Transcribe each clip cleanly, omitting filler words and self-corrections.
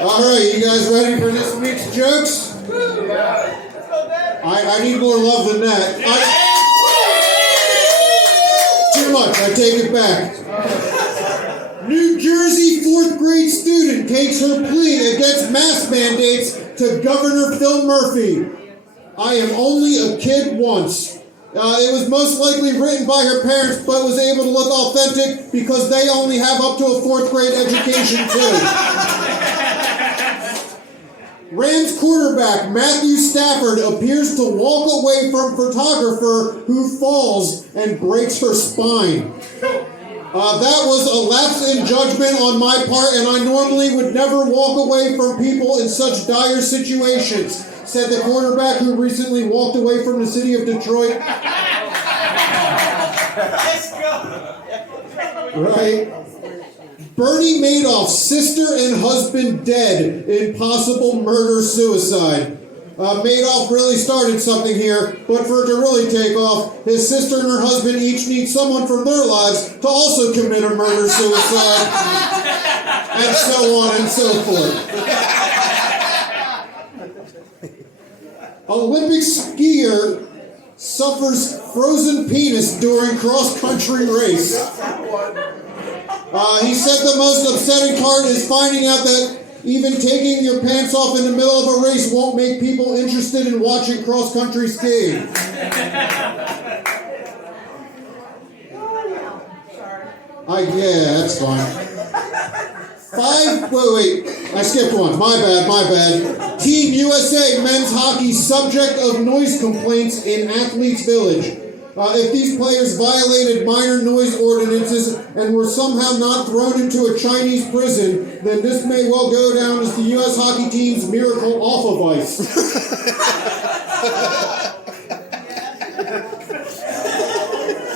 All right, you guys ready for this week's jokes? I need more love than that. Too much, I take it back. New Jersey 4th grade student takes her plea against mask mandates to Governor Phil Murphy. I am only a kid once. It was most likely written by her parents, but was able to look authentic because they only have up to a 4th grade education too. Rams quarterback Matthew Stafford appears to walk away from photographer who falls and breaks her spine. That was a lapse in judgment on my part, and I normally would never walk away from people in such dire situations, said the quarterback who recently walked away from the city of Detroit. Let's go. Right? Bernie Madoff's sister and husband dead in possible murder-suicide. Madoff really started something here, but for it to really take off, his sister and her husband each need someone from their lives to also commit a murder-suicide, and so on and so forth. Olympic skier suffers frozen penis during cross-country race. He said the most upsetting part is finding out that even taking your pants off in the middle of a race won't make people interested in watching cross-country skiing. Yeah, that's fine. Wait, I skipped one. My bad. Team USA men's hockey subject of noise complaints in Athletes Village. If these players violated minor noise ordinances and were somehow not thrown into a Chinese prison, then this may well go down as the U.S. hockey team's miracle off of ice.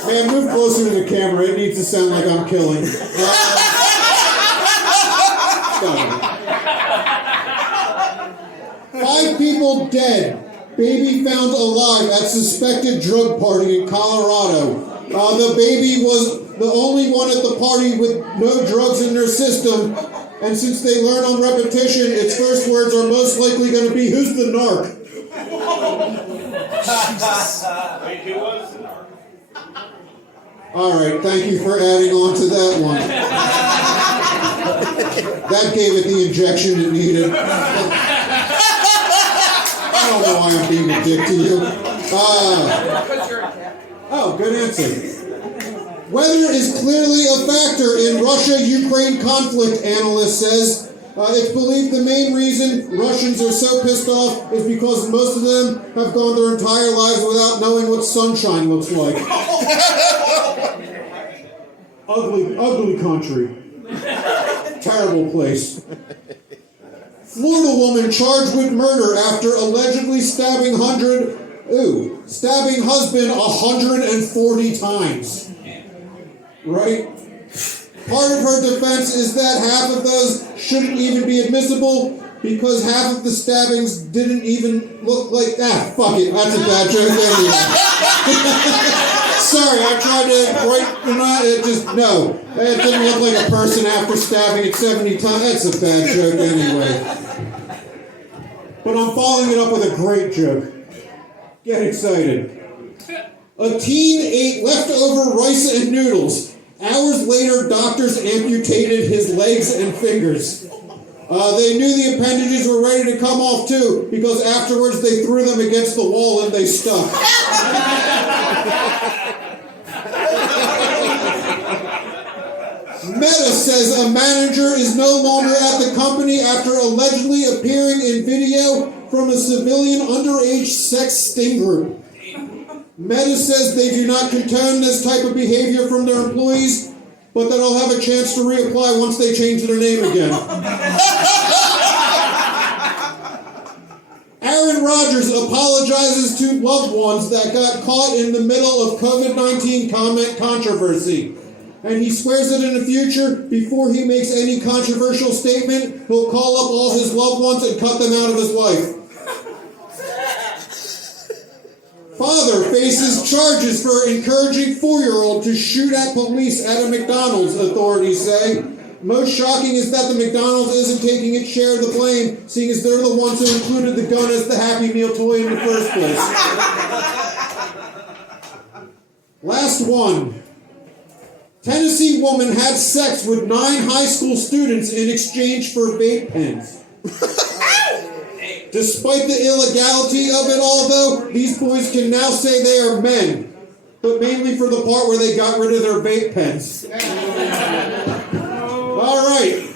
Man, move closer to the camera. It needs to sound like I'm killing. 5 people dead. Baby found alive at suspected drug party in Colorado. The baby was the only one at the party with no drugs in their system, and since they learn on repetition, its first words are most likely going to be, "Who's the narc?" Wait, who was the narc? All right, thank you for adding on to that one. That gave it the injection it needed. I don't know why I'm being a dick to you. Good answer. Weather is clearly a factor in Russia-Ukraine conflict, analyst says. It's believed the main reason Russians are so pissed off is because most of them have gone their entire lives without knowing what sunshine looks like. Ugly country. Terrible place. Florida woman charged with murder after allegedly stabbing husband 140 times. Right? Part of her defense is that half of those shouldn't even be admissible because half of the stabbings didn't even look like that. Fuck it, that's a bad joke anyway. Sorry, I tried to it didn't look like a person after stabbing it 70 times. That's a bad joke anyway. But I'm following it up with a great joke. Get excited. A teen ate leftover rice and noodles. Hours later, doctors amputated his legs and fingers. They knew the appendages were ready to come off too, because afterwards they threw them against the wall and they stuck. Meta says a manager is no longer at the company after allegedly appearing in video from a civilian underage sex sting group. Meta says they do not condone this type of behavior from their employees, but that they'll have a chance to reapply once they change their name again. Aaron Rodgers apologizes to loved ones that got caught in the middle of COVID-19 comment controversy. And he swears that in the future, before he makes any controversial statement, he'll call up all his loved ones and cut them out of his life. Father faces charges for encouraging 4-year-old to shoot at police at a McDonald's, authorities say. Most shocking is that the McDonald's isn't taking its share of the blame, seeing as they're the ones who included the gun as the Happy Meal toy in the first place. Last one. Tennessee woman had sex with 9 high school students in exchange for vape pens. Despite the illegality of it all, though, these boys can now say they are men, but mainly for the part where they got rid of their vape pens. All right.